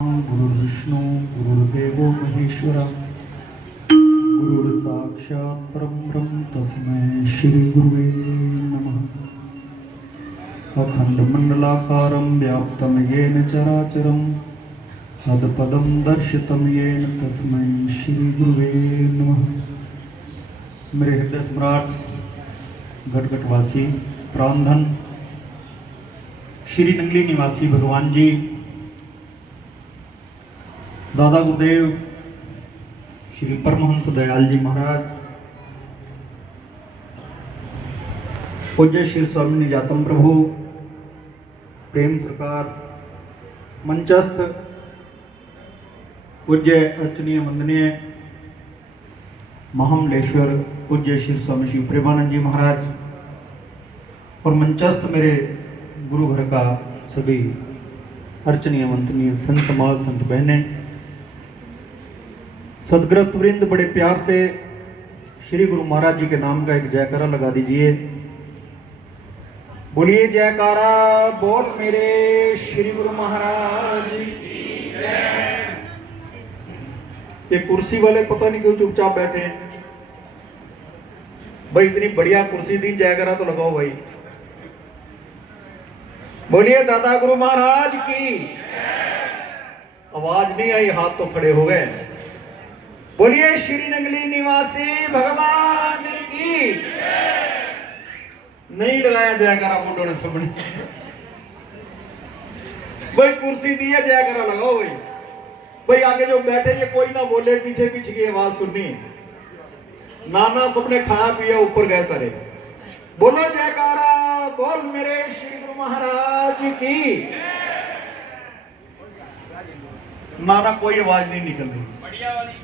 गुरुर्विष्णु गुरुर्देवो महेश्वर गुरुर्साक्षात् परं ब्रह्म तस्मै श्री गुरुवे नमः। अखंडमंडलाकारं व्याप्तं येन चराचरं तत्पदं दर्शितं येन तस्मै श्री गुरुवे नमः। मेरे हृदय सम्राट गटगटवासी प्राणधन श्री नंगली निवासी भगवान जी, दादा गुरुदेव श्री परमहंस दयाल जी महाराज, पूज्य श्री स्वामी निजातम प्रभु, प्रेम सरकार, मंचस्थ पूज्य अर्चनीय वंदनीय महामलेश्वर पूज्य श्री स्वामी शिव प्रेमानंद जी महाराज और मंचस्थ मेरे गुरु घर का सभी अर्चनीय वंदनीय संत समाज, संत बहनें, सदग्रस्त वृंद, बड़े प्यार से श्री गुरु महाराज जी के नाम का एक जयकारा लगा दीजिए। बोलिए जयकारा बोल मेरे श्री गुरु महाराज की जय। ये कुर्सी वाले पता नहीं क्यों चुपचाप बैठे हैं भाई, इतनी बढ़िया कुर्सी दी, जयकारा तो लगाओ भाई। बोलिए दादा गुरु महाराज की। आवाज नहीं आई, हाथ तो खड़े हो गए। बोलिए श्री नंगली निवासी भगवान की। नहीं लगाया जयकारा मुंडों ने सबने। भाई कुर्सी दी है, जयकारा लगाओ भाई। भाई आगे जो बैठे ये कोई ना बोले, पीछे पीछे की आवाज सुननी। नाना सबने खाया पिया, ऊपर गए सारे। बोलो जयकारा बोल मेरे श्री गुरु महाराज की। नाना कोई आवाज नहीं निकल रही। बढ़िया वाली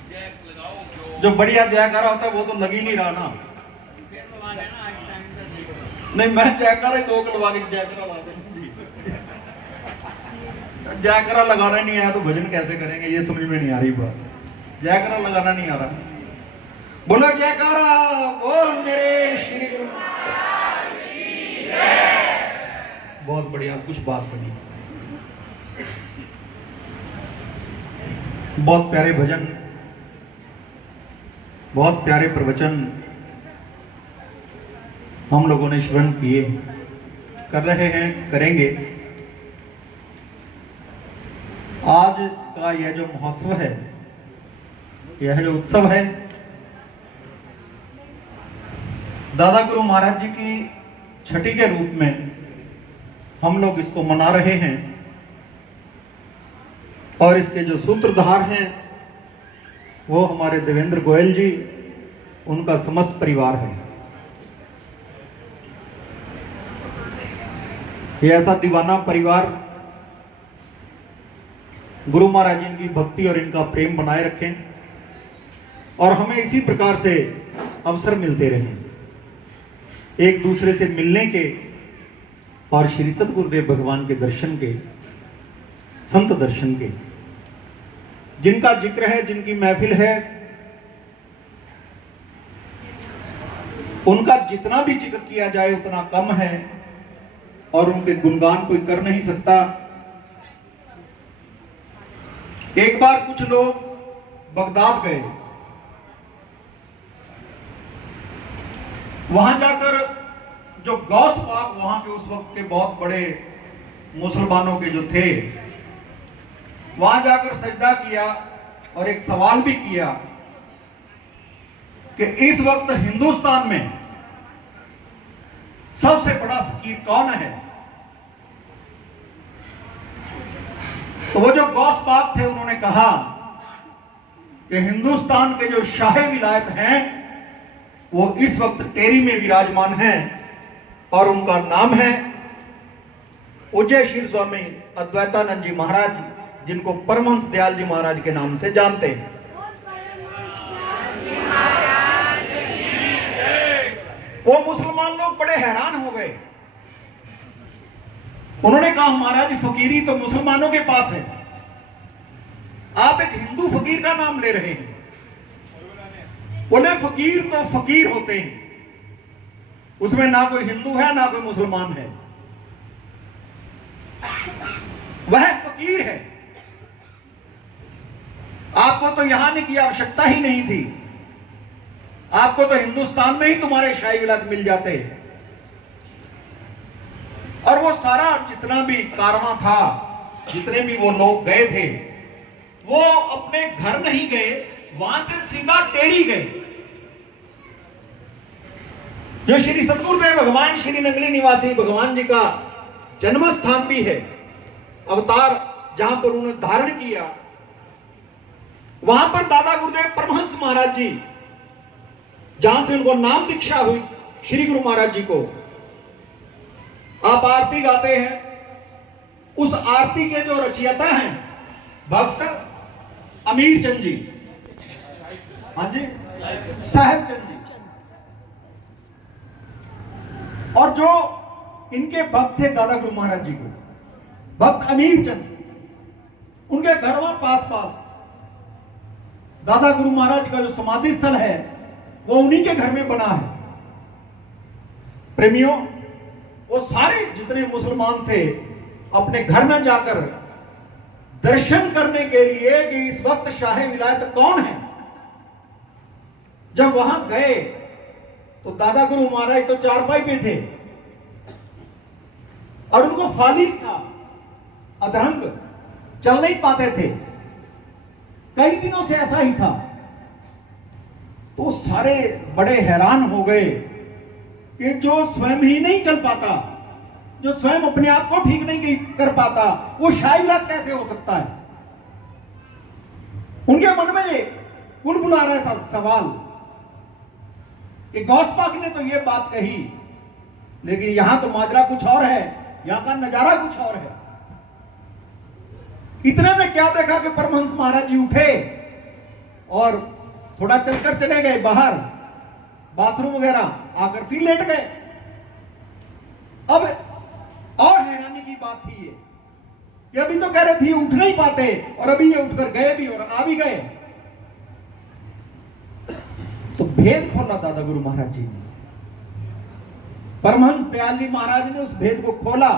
जो बढ़िया जयकारा होता है वो तो लग ही नहीं रहा ना। नहीं मैं जयकारा ही दो लगा के जयकारा ला देंगे। जयकारा लगाना नहीं आया तो भजन कैसे करेंगे, ये समझ में नहीं आ रही बात। जयकारा लगाना नहीं आ रहा। बोलो जयकारा बोल मेरे श्री गुरु महाराज की जय। बहुत बढ़िया, कुछ बात बनी। बहुत प्यारे भजन, बहुत प्यारे प्रवचन हम लोगों ने श्रवण किए, कर रहे हैं, करेंगे। आज का यह जो महोत्सव है, यह जो उत्सव है, दादा गुरु महाराज जी की छठी के रूप में हम लोग इसको मना रहे हैं। और इसके जो सूत्रधार हैं वो हमारे देवेंद्र गोयल जी, उनका समस्त परिवार है। ये ऐसा दीवाना परिवार गुरु महाराज जी इनकी भक्ति और इनका प्रेम बनाए रखें और हमें इसी प्रकार से अवसर मिलते रहें, एक दूसरे से मिलने के और श्री सतगुरुदेव भगवान के दर्शन के, संत दर्शन के। जिनका जिक्र है, जिनकी महफिल है, उनका जितना भी जिक्र किया जाए उतना कम है और उनके गुणगान कोई कर नहीं सकता। एक बार कुछ लोग बगदाद गए, वहां जाकर जो गौस पाक वहां के उस वक्त के बहुत बड़े मुसलमानों के जो थे, वहां जाकर सजदा किया और एक सवाल भी किया कि इस वक्त हिंदुस्तान में सबसे बड़ा फकीर कौन है। तो वो जो गौस पाक थे उन्होंने कहा कि हिंदुस्तान के जो शाह विलायत हैं वो इस वक्त टेरी में विराजमान हैं और उनका नाम है पूज्य श्री स्वामी अद्वैतानंद जी महाराज, जिनको परमहंस दयाल जी महाराज के नाम से जानते हैं। वो मुसलमान लोग बड़े हैरान हो गए। उन्होंने कहा महाराज फकीरी तो मुसलमानों के पास है, आप एक हिंदू फकीर का नाम ले रहे हैं। बोले फकीर तो फकीर होते हैं, उसमें ना कोई हिंदू है ना कोई मुसलमान है, वह फकीर है आपको तो यहां आने की आवश्यकता ही नहीं थी, आपको तो हिंदुस्तान में ही तुम्हारे शाही विलायत मिल जाते। और वो सारा जितना भी कारवां था, जितने भी वो लोग गए थे, वो अपने घर नहीं गए, वहां से सीधा टेरी गए, जो श्री सतगुरुदेव भगवान श्री नंगली निवासी भगवान जी का जन्म स्थान भी है, अवतार जहां पर उन्होंने धारण किया। वहां पर दादा गुरुदेव परमहंस महाराज जी, जहां से उनको नाम दीक्षा हुई श्री गुरु महाराज जी को, आप आरती गाते हैं, उस आरती के जो रचयिता हैं भक्त अमीर चंद जी, हाँ जी, साहेब चंद जी, और जो इनके भक्त थे दादा गुरु महाराज जी को, भक्त अमीर चंद, उनके घर वहां पास पास दादा गुरु महाराज का जो समाधि स्थल है वो उन्हीं के घर में बना है। प्रेमियों, वो सारे जितने मुसलमान थे अपने घर में जाकर दर्शन करने के लिए कि इस वक्त शाह विलायत कौन है, जब वहां गए तो दादा गुरु महाराज तो चारपाई पे थे और उनको फालिस था, अधरंग, चल नहीं पाते थे, कई दिनों से ऐसा ही था। तो सारे बड़े हैरान हो गए कि जो स्वयं ही नहीं चल पाता, जो स्वयं अपने आप को ठीक नहीं कर पाता, वो शाही विलायत कैसे हो सकता है। उनके मन में बुलबुला रहा था सवाल कि गौस पाक ने तो ये बात कही, लेकिन यहां तो माजरा कुछ और है, यहां का नजारा कुछ और है। इतने में क्या देखा कि परमहंस महाराज जी उठे और थोड़ा चलकर चले गए बाहर, बाथरूम वगैरह, आकर फिर लेट गए। अब और हैरानी की बात थी ये कि अभी तो कह रहे थे उठ नहीं पाते और अभी ये उठकर गए भी और आ भी गए। तो भेद खोला दादा गुरु महाराज जी ने, परमहंस दयाल जी महाराज ने उस भेद को खोला।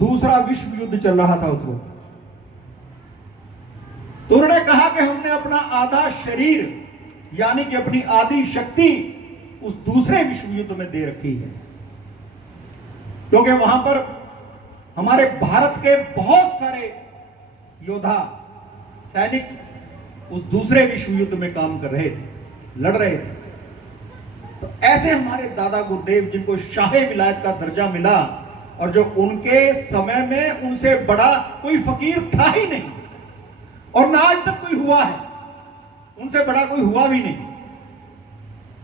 दूसरा विश्व युद्ध चल रहा था उस वक्त, तो उन्होंने कहा कि हमने अपना आधा शरीर यानी कि अपनी आधी शक्ति उस दूसरे विश्व युद्ध में दे रखी है, क्योंकि वहां पर हमारे भारत के बहुत सारे योद्धा सैनिक उस दूसरे विश्व युद्ध में काम कर रहे थे, लड़ रहे थे। तो ऐसे हमारे दादा गुरुदेव, जिनको शाहे विलायत का दर्जा मिला और जो उनके समय में उनसे बड़ा कोई फकीर था ही नहीं और ना आज तक कोई हुआ है, उनसे बड़ा कोई हुआ भी नहीं।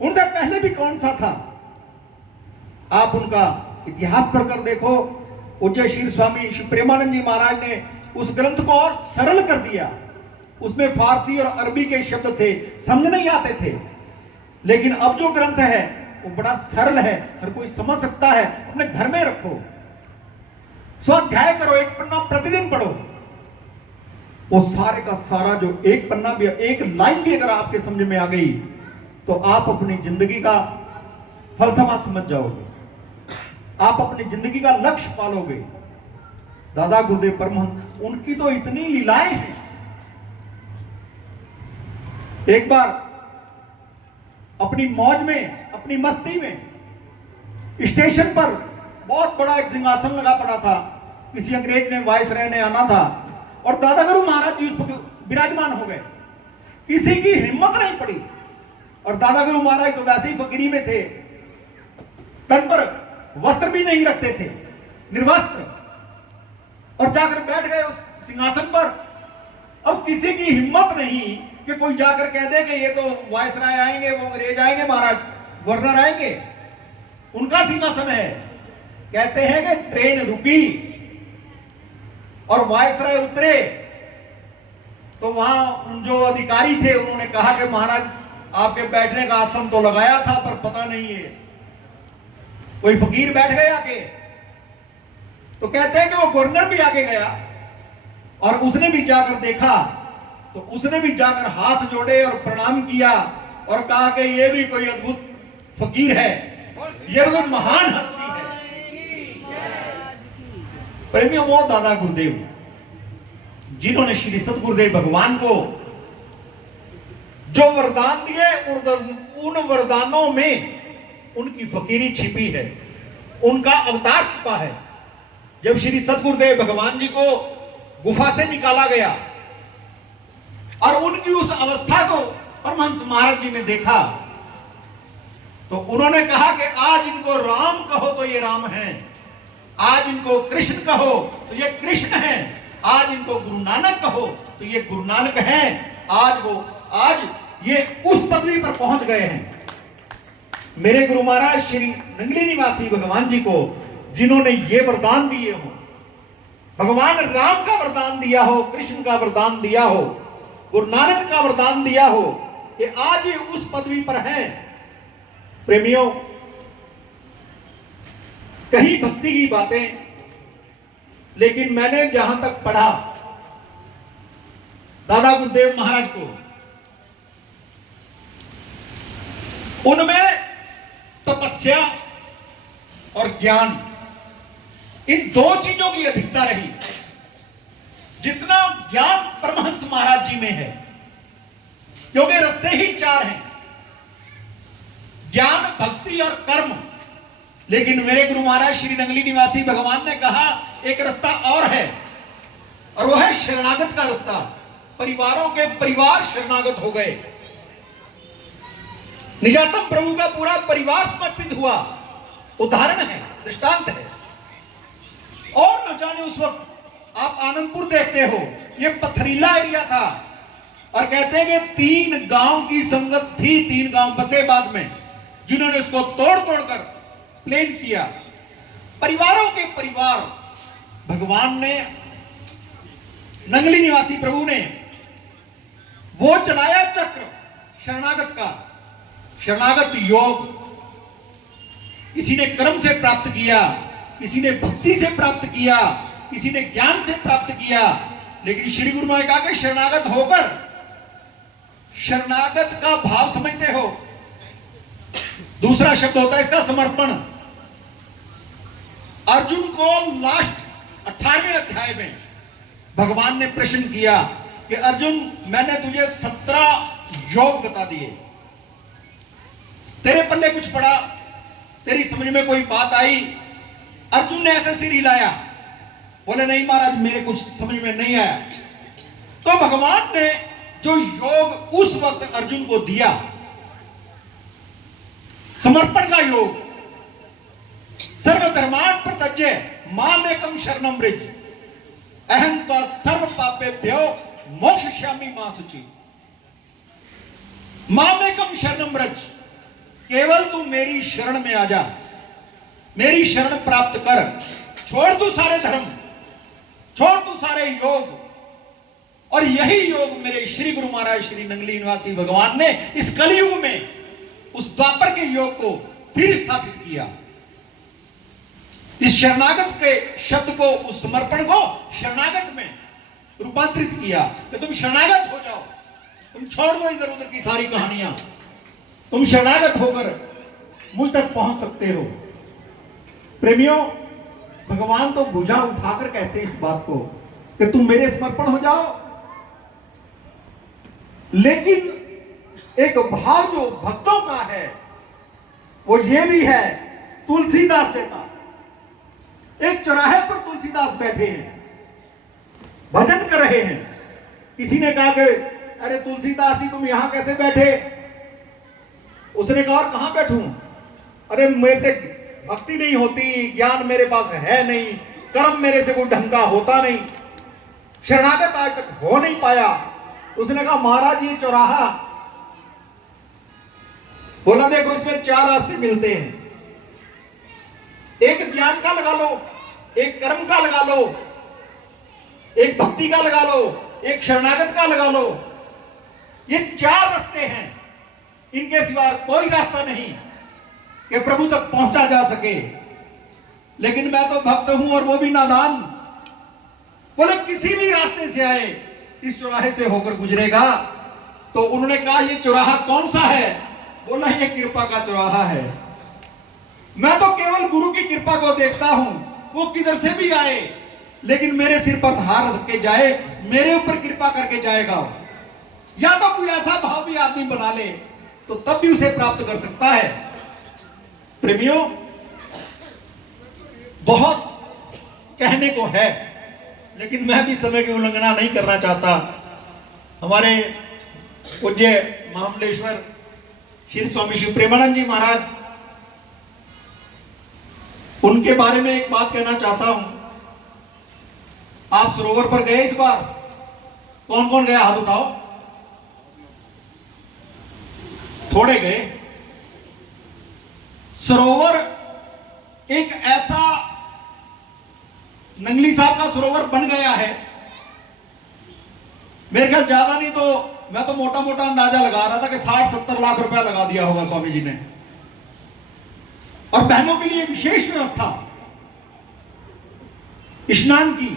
उनसे पहले भी कौन सा था, आप उनका इतिहास पढ़कर देखो। पूज्य श्री स्वामी श्री प्रेमानंद जी महाराज ने उस ग्रंथ को और सरल कर दिया। उसमें फारसी और अरबी के शब्द थे, समझ नहीं आते थे, लेकिन अब जो ग्रंथ है वो बड़ा सरल है, हर कोई समझ सकता है। अपने घर में रखो, स्वाध्याय करो, एक पन्ना प्रतिदिन पढ़ो। वो सारे का सारा जो एक पन्ना भी, एक लाइन भी अगर आपके समझ में आ गई तो आप अपनी जिंदगी का फलसफा समझ जाओगे, आप अपनी जिंदगी का लक्ष्य पालोगे। दादा गुरुदेव परमहंस, उनकी तो इतनी लीलाएं हैं। एक बार अपनी मौज में, अपनी मस्ती में स्टेशन पर बहुत बड़ा एक सिंहासन लगा पड़ा था, किसी अंग्रेज ने, वायसराय ने आना था और दादा गुरु महाराज जी उस पर विराजमान हो गए। किसी की हिम्मत नहीं पड़ी और दादा गुरु महाराज तो वैसे ही फकीरी में थे, तन पर वस्त्र भी नहीं रखते थे, निर्वस्त्र, और जाकर बैठ गए उस सिंहासन पर। अब किसी की हिम्मत नहीं कि कोई जाकर कह दे कि ये तो वायसराय आएंगे, वो अंग्रेज आएंगे, महाराज गवर्नर आएंगे, उनका सिंहासन है। कहते हैं कि ट्रेन रुकी और वायसराय उतरे तो वहां जो अधिकारी थे उन्होंने कहा कि महाराज आपके बैठने का आसन तो लगाया था पर पता नहीं है, कोई फकीर बैठ गया आके। तो कहते हैं कि वो गवर्नर भी आगे गया और उसने भी जाकर देखा, तो उसने भी जाकर हाथ जोड़े और प्रणाम किया और कहा कि ये भी कोई अद्भुत फकीर है, ये भी महान हस्ती है। प्रेमियों, वो दादा गुरुदेव जिन्होंने श्री सतगुरुदेव भगवान को जो वरदान दिए उन वरदानों में उनकी फकीरी छिपी है, उनका अवतार छिपा है। जब श्री सद्गुरुदेव भगवान जी को गुफा से निकाला गया और उनकी उस अवस्था को परमहंस महाराज जी ने देखा, तो उन्होंने कहा कि आज इनको राम कहो तो ये राम है, आज इनको कृष्ण कहो तो ये कृष्ण है, आज इनको गुरु नानक कहो तो ये गुरु नानक हैं। आज ये उस पदवी पर पहुंच गए हैं। मेरे गुरु महाराज श्री नंगली निवासी भगवान जी को जिन्होंने ये वरदान दिए हो, भगवान राम का वरदान दिया हो, कृष्ण का वरदान दिया हो, गुरु नानक का वरदान दिया हो, कि आज ये उस पदवी पर हैं। प्रेमियों, कहीं भक्ति की बातें, लेकिन मैंने जहां तक पढ़ा दादा गुरुदेव महाराज को, उनमें तपस्या और ज्ञान, इन दो चीजों की अधिकता रही। जितना ज्ञान परमहंस महाराज जी में है, क्योंकि रास्ते ही चार हैं, ज्ञान, भक्ति और कर्म। लेकिन मेरे गुरु महाराज श्री नंगली निवासी भगवान ने कहा एक रास्ता और है, और वह है शरणागत का रास्ता। परिवारों के परिवार शरणागत हो गए। निजातम प्रभु का पूरा परिवार समर्पित हुआ। उदाहरण है, दृष्टांत है। और न जाने उस वक्त आप आनंदपुर देखते हो, ये पथरीला एरिया था, और कहते हैं कि 3 गांव की संगत थी, 3 गांव बसे बाद में, जिन्होंने उसको तोड़ तोड़कर प्लेन किया। परिवारों के परिवार भगवान ने, नंगली निवासी प्रभु ने वो चलाया चक्र शरणागत का, शरणागत योग। किसी ने कर्म से प्राप्त किया, किसी ने भक्ति से प्राप्त किया, किसी ने ज्ञान से प्राप्त किया। लेकिन श्री गुरु महाराज ने कहा कि शरणागत होकर, शरणागत का भाव समझते हो, दूसरा शब्द होता है इसका समर्पण। अर्जुन को लास्ट 18वें अध्याय में भगवान ने प्रश्न किया कि अर्जुन, मैंने तुझे 17 योग बता दिए, तेरे पल्ले कुछ पड़ा, तेरी समझ में कोई बात आई? अर्जुन ने ऐसे सिर हिलाया, बोले नहीं महाराज, मेरे कुछ समझ में नहीं आया। तो भगवान ने जो योग उस वक्त अर्जुन को दिया, समर्पण का योग, सर्वधर्मान् प्रत्यज्य मामेकं शरणं व्रज अहं त्वा सर्व पापेभ्यो मोक्षयिष्यामि मा शुचि। मामेकं शरणं व्रज, केवल तू मेरी शरण में आ जा, मेरी शरण प्राप्त कर। छोड़ तू सारे धर्म, छोड़ तू सारे योग। और यही योग मेरे श्री गुरु महाराज श्री नंगली निवासी भगवान ने इस कलयुग में उस द्वापर के योग को फिर स्थापित किया। इस शरणागत के शब्द को, उस समर्पण को शरणागत में रूपांतरित किया कि तुम शरणागत हो जाओ, तुम छोड़ दो इधर उधर की सारी कहानियां, तुम शरणागत होकर मुझ तक पहुंच सकते हो। प्रेमियों, भगवान तो भुजा उठाकर कहते हैं इस बात को कि तुम मेरे समर्पण हो जाओ। लेकिन एक भाव जो भक्तों का है वो ये भी है, तुलसीदास जैसा। एक चौराहे पर तुलसीदास बैठे हैं, भजन कर रहे हैं। किसी ने कहा कि अरे तुलसीदास जी, तुम यहां कैसे बैठे? उसने कहा और कहां बैठूं? अरे मेरे से भक्ति नहीं होती, ज्ञान मेरे पास है नहीं, कर्म मेरे से कोई ढंग का होता नहीं, शरणागत आज तक हो नहीं पाया। उसने कहा महाराज ये चौराहा, बोला देखो इसमें 4 रास्ते मिलते हैं, एक ज्ञान का लगा लो, एक कर्म का लगा लो, एक भक्ति का लगा लो, एक शरणागत का लगा लो। ये 4 रास्ते हैं, इनके सिवा कोई रास्ता नहीं कि प्रभु तक पहुंचा जा सके। लेकिन मैं तो भक्त हूं और वो भी नादान। बोले किसी भी रास्ते से आए, इस चौराहे से होकर गुजरेगा। तो उन्होंने कहा ये चौराहा कौन सा है? बोला ये कृपा का चौराहा है। मैं तो केवल गुरु की कृपा को देखता हूं, वो किधर से भी आए लेकिन मेरे सिर पर हाथ रख के जाए, मेरे ऊपर कृपा करके जाएगा। या तो कोई ऐसा भाव भी आदमी बना ले तो तब भी उसे प्राप्त कर सकता है। प्रेमियों, बहुत कहने को है, लेकिन मैं भी समय की उल्लंघना नहीं करना चाहता। हमारे पूज्य महामंडलेश्वर श्री स्वामी शिव प्रेमानंद जी महाराज, उनके बारे में एक बात कहना चाहता हूं। आप सरोवर पर गए इस बार? कौन कौन गया, हाथ उठाओ। थोड़े गए। सरोवर एक ऐसा, नंगली साहब का सरोवर बन गया है, मेरे ख्याल ज्यादा नहीं तो मैं तो मोटा मोटा अंदाजा लगा रहा था कि 60-70 लाख रुपया लगा दिया होगा स्वामी जी ने। और बहनों के लिए विशेष व्यवस्था, स्नान की,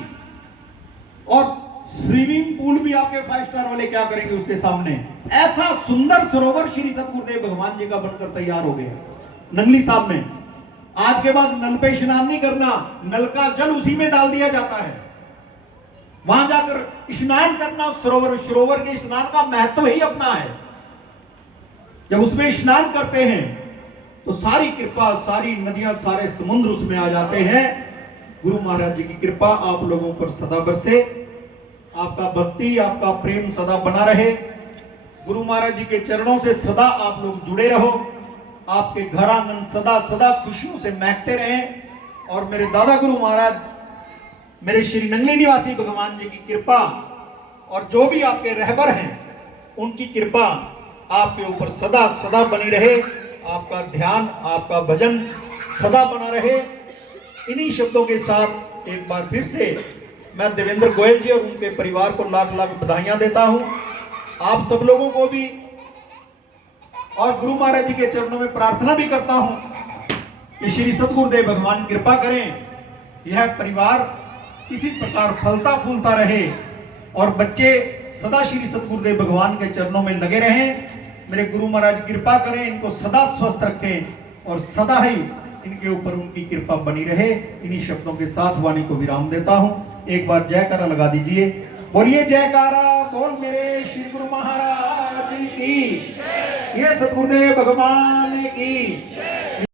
और स्विमिंग पूल भी आपके 5 स्टार वाले क्या करेंगे उसके सामने। ऐसा सुंदर सरोवर श्री सतगुरुदेव भगवान जी का बनकर तैयार हो गया नंगली साहब में। आज के बाद नल पे स्नान नहीं करना, नल का जल उसी में डाल दिया जाता है। वहां जाकर स्नान करना, सरोवर के स्नान का महत्व ही अपना है। जब उसमें स्नान करते हैं तो सारी कृपा, सारी नदियां, सारे समुद्र उसमें आ जाते हैं। गुरु महाराज जी की कृपा आप लोगों पर सदा बरसे, आपका भक्ति, आपका प्रेम सदा बना रहे। गुरु महाराज जी के चरणों से सदा आप लोग जुड़े रहो, आपके घर आंगन सदा सदा खुशियों से महकते रहें। और मेरे दादा गुरु महाराज, मेरे श्री नंगली निवासी भगवान जी की कृपा और जो भी आपके रहबर हैं उनकी कृपा आपके ऊपर सदा सदा बनी रहे। आपका ध्यान, आपका भजन सदा बना रहे। इन्हीं शब्दों के साथ एक बार फिर से मैं देवेंद्र गोयल जी और उनके परिवार को लाख लाख बधाइयां देता हूं। आप सब लोगों को भी, और गुरु महाराज जी के चरणों में प्रार्थना भी करता हूं कि श्री सतगुरुदेव भगवान कृपा करें, यह परिवार इसी प्रकार फलता फूलता रहे और बच्चे सदा श्री सतगुरुदेव भगवान के चरणों में लगे रहें। मेरे गुरु महाराज कृपा करें, इनको सदा स्वस्थ रखें और सदा ही इनके ऊपर उनकी कृपा बनी रहे। इन्हीं शब्दों के साथ वाणी को विराम देता हूं। एक बार जयकारा लगा दीजिए। बोलिए जयकारा बोल मेरे श्री गुरु महाराज की, ये सतगुरुदेव भगवान की।